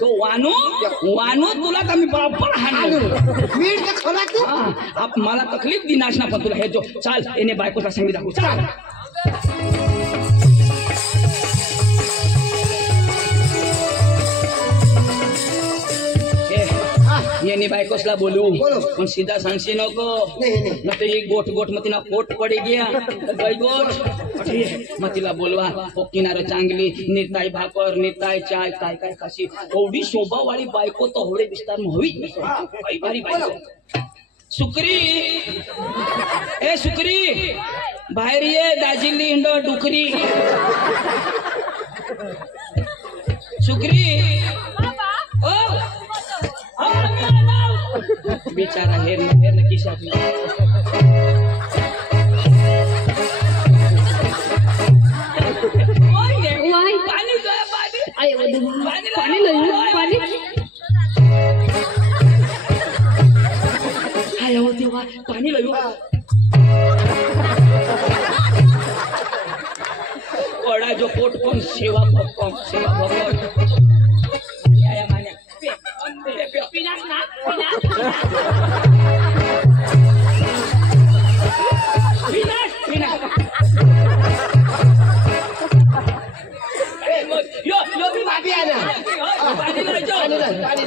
तो वानू वानू तुला तर मी बरोबर हाणू मला तकलीफ दिनाश ना पण तुला हे जो चाल येणे बायकोचा संगीत दाखवू चाल येणे बायकोसला बोलू पण सीधा सांगशी नको न तर एक गोठ गोठ मग तिला पोट पडे गया गई गोठ मग तिला बोलवा किनारं चांगली निर्ताय भाकर निर्ताय चाय काय काय खाशी एवढी शोभावाळी बायको तो होडे विस्तार हवी भारी बायको सुकरी ए सुकरी बाहेर ये दाजिली हिंडो डुकरी सुकरी ओ बिचारा हेर किशा पाणी लयू वडा जो पोट पण सेवा भक्कम सेवा भक्कम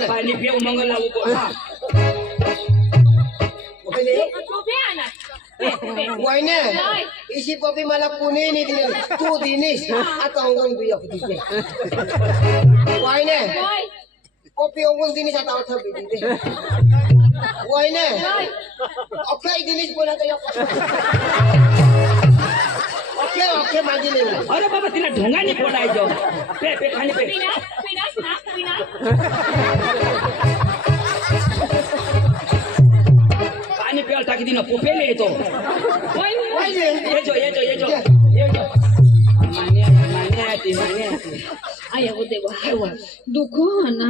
पाणी पिऊ मग लागू वहिने इसी पपी मला कोणी नाही दिली तू दिनीस आता अंगण बिया वहिने पपी अंगण दिनीस आता अथ बिदी वहिने अक्षय दिनीस बोला अक्षय अक्षय माझी नाही अरे बाबा तिला ढोंगाने पडायचो पे पे खाली पे पाणी प्यायला टाकी दिन पोपेले येतो येजो येजो येजो येजो दुख ना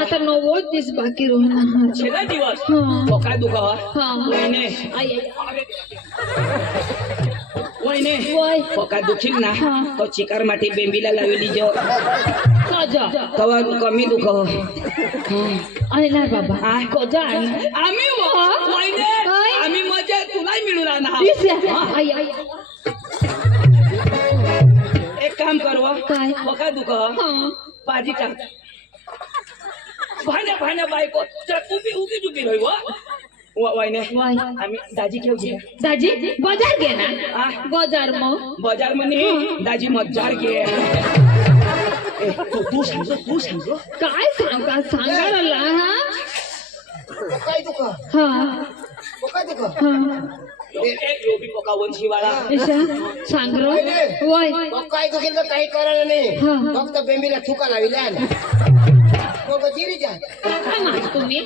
आता 90 दिवस बाकी रोहना छेला दिवस तो काय दुख वहिने पका दुखील ना तो चिकार माटी बेंबीला लावली जो तवा कमी दुख अरे ना बाबा कोजा आम्ही वहिने आम्ही मजा तुलाही मिळू राहणार एक काम करवा काय पका दुख भाजी टाक भाण्या भाण्या बायको उभी उभी उभी रहिव वाईने आम्ही दाजी घेऊ घे दाजी बाजार घे ना बाजार में दाजी मजार घे तू सांग काय सांगायला काय दुख काय दुख यो भी पका वंशीवाळा सांग रो वय काय दुखेल तर काही करायला नाही फक्त बेंबीला थुका लाविला मग जिरी जा काय माहिती तुम्ही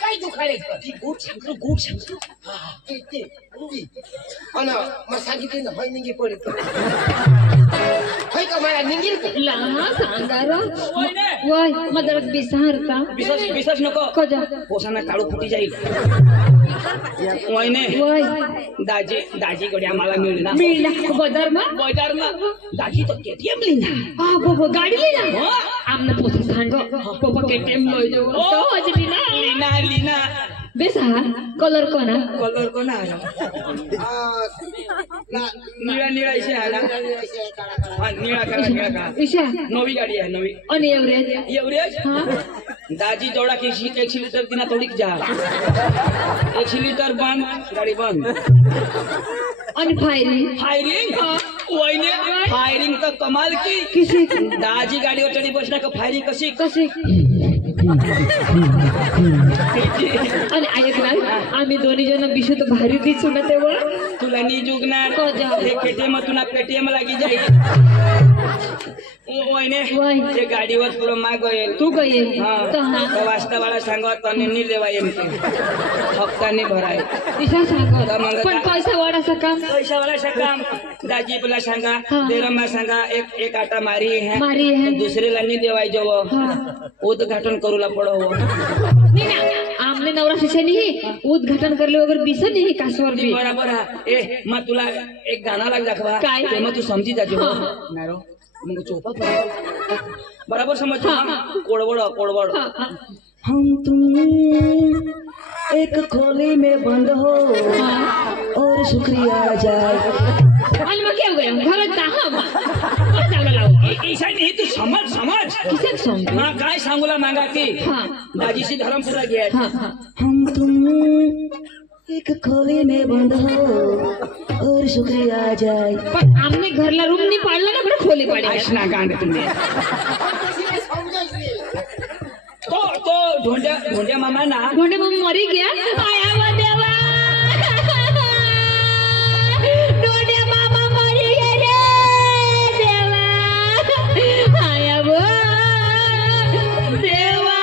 काय दुखायला गोड सांग मग सांगितली ना होय निंगी पडेल होय का मला निंगी सांगा वय मदर बिसारता विशेष नको कोजा पोसाना काळू फुटी जाईल वयने दाजी कडे आम्हाला मिळणार बाजार दाजी तो केटीएम लिना बाबा गाडी लिना आमना पोसा सांगो बाबा केटीएम लय जाऊ लीना बेसा कलर कोना निळा इसे आला निळा करा इशा नवी गाडी आहे नवी आणि एवरेज दाजी जोड़ा की 100 लीटर दिना थोड़ी जा 100 लीटर बंद गाड़ी बंद आणि फायरिंग वहीने फायरिंग तो कमाल की किसी दाजी गाड़ी चढ़ी बसना का फायरिंग कशी आणि ऐकणार आम्ही दोन्ही जण बिशू तर भारी दिसू ना तेव्हा तुला नी जुगणार पेटीएम तुला पेटीएम लागी जाईल वहीने गाडीवर तुला माग येईल तू गयेल वाजता वाला सांगा तने लेवा येईल हप्ताने भराय पण पैसा वाढाचा काम दाजी बोला सांगा देरमा सांगा एक आटा मारी है दुसरे ला नहीं देवाय जव उद्घाटन करूला पड़ो आमने आपल्या नवरा शिष्यानी उद्घाटन करले वगैरे दिसत नाही कासवर बी. बराबर आहे. ए मग तुला एक गाणं लाग दाखवा काय? ते मग तू समजी जाते हा. नाही रो मग चोपा बराबर समज कोडवड कोडवड हा, हा. हम तुम एक खोली में बंद हो और शुक्रिया जाए. आणि मग काय गया घरात जा बा चांगला लावू ऐसा नहीं तू समज समज किसे समजू हाँ काय सांगूला मांगा की हा. दाजीशी धरमपुरा गया हा, हा. हम तुम एक खोली में बंद हो और शुक्रिया जाए. पण आमने घरला रूम नाही पाडला ना बरं खोली पाडे ऐसना गांड तुम्ही तो ढोंड्या मामा ना कोणी मग मरी गया आया व देवा डोंड्या मामा मरी गेले देवा आया व देवा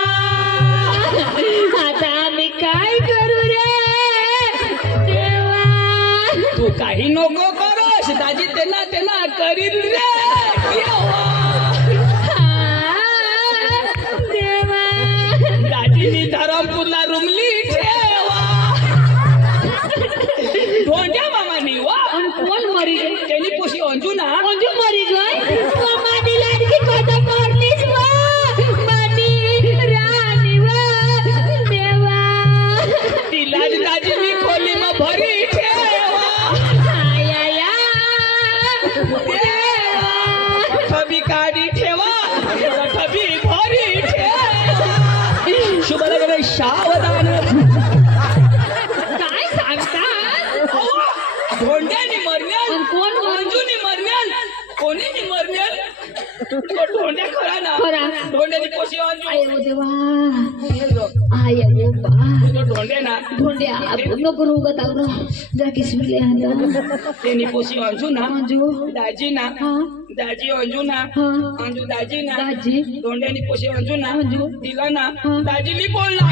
आता आम्ही काय करू रे देवा तू काही नको करोस दाजी त्यांना करील रे देवा. देवा दाजीनी धरमपूरला रुमली ठेवा ढोंड्या मामानी वा आणि कोण मरी गए त्यांनी पोशी अंजू ना अंजू मरी गई मामानी लाडकी कोणता मारलीस वा मानी राणी वा देवा तिलाच दाजीनी खोली मग भरी ठेवा आया या देवा. ठबी काढी ठेवा ठबी भरी ठेवा. शुभ लग्न सावधान. काय सांगतात ढोंड्यानी मरण्याल आणि कोण अंजूनी मरण्याल कोणी मरण्याल तो ढोंड्या खरा ना खरा. ढोंड्यानी पोशी अंजू आय वो देवा आय वो बा तो ढोंडे ना ढोंड्या नको उगत आवरो जा किसमिले आंदा त्यांनी पोशी अंजू ना अंजू दाजी ना हा दाजी अंजू ना हा अंजू दाजी ना दाजी ढोंड्यानी पोशी अंजू ना अंजू. दिला ना हा. दाजीली बोलला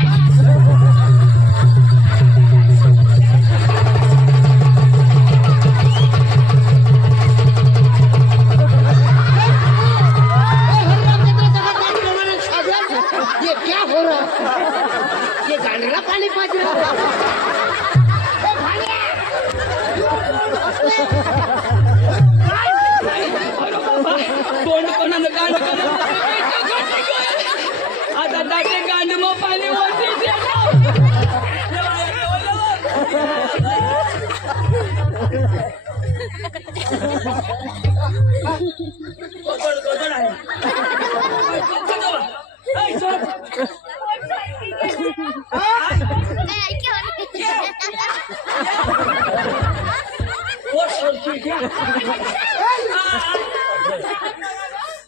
ये क्या हो रहा है? ये गांडला पानी पाज रहा है. तोंड कोणानं गांड आता दाटे गांड मग पाणी वरती गोदड आहे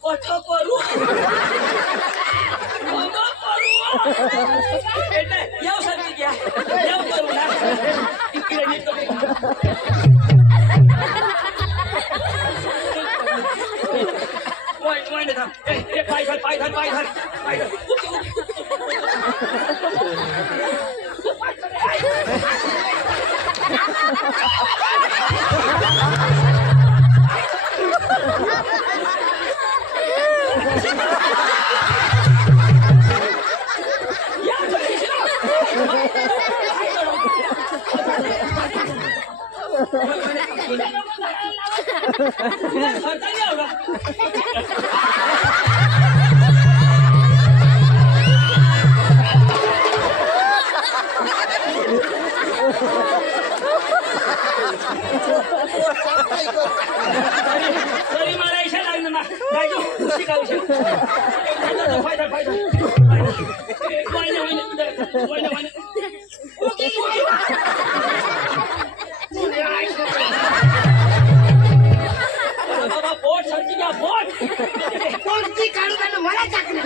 कठो करू येऊ सांगते घ्या येऊ करू ना इकडे नीट पाय घाल पाय घाल पाय घाल पाय घाल सरी मला इशा लागणार ना जायचो कुस्ती का विषय फायदा फायदा बाबा बोट सरकी घ्या बोट कोणती काढून मला टाकली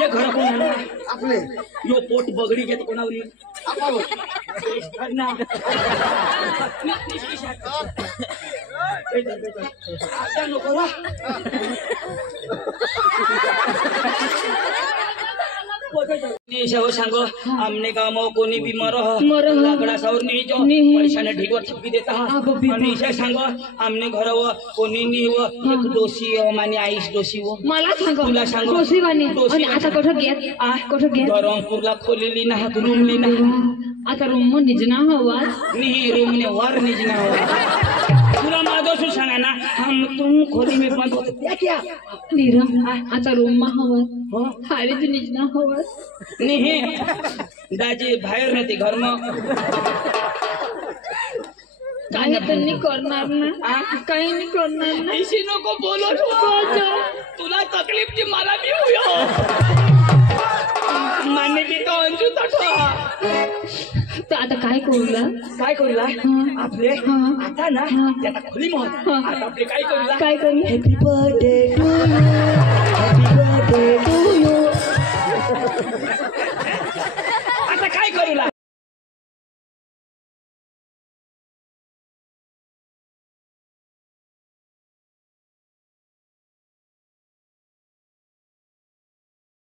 ये घर कोण आपले यो पोट बगडी घेत कोणावर आपण ना नको निशा हो सांगो आमने गाँव में कोनी भी मरो मरो। लाकड़ा सावर नहीं जो नहीं। पैसा ने ढीगो छपी देता बाबा। निशा सांगो आमने घर वो कोनी नहीं वो एक डोसी माने आईस डोसी वो मला सांग तुला सांगू. डोसीवाणी डोसी आणि आता कुठं गेत कुठं गेत गरमपूरला खोलेली ना रूम ली ना आता रूम निजना हवा नहीं रूम ने वर निजना हो पूरा माधो सु सांगा ना हम तुम खोली में बंद होते क्या क्या नीरा आता रूम मा हवा हारे तू निजना हवा नहीं दाजी बाहेर नाही घर में काही तर नाही करणार ना काही नाही करणार ना इसी नको बोलो तुला तकलीफ ती मला भी हुयो माने भी तो अंजू तठो तर आता काय करूला काय करूला आपले आता ना त्याला खुली मोहत आता आपले काय करूला काय करू happy birthday to you happy birthday to you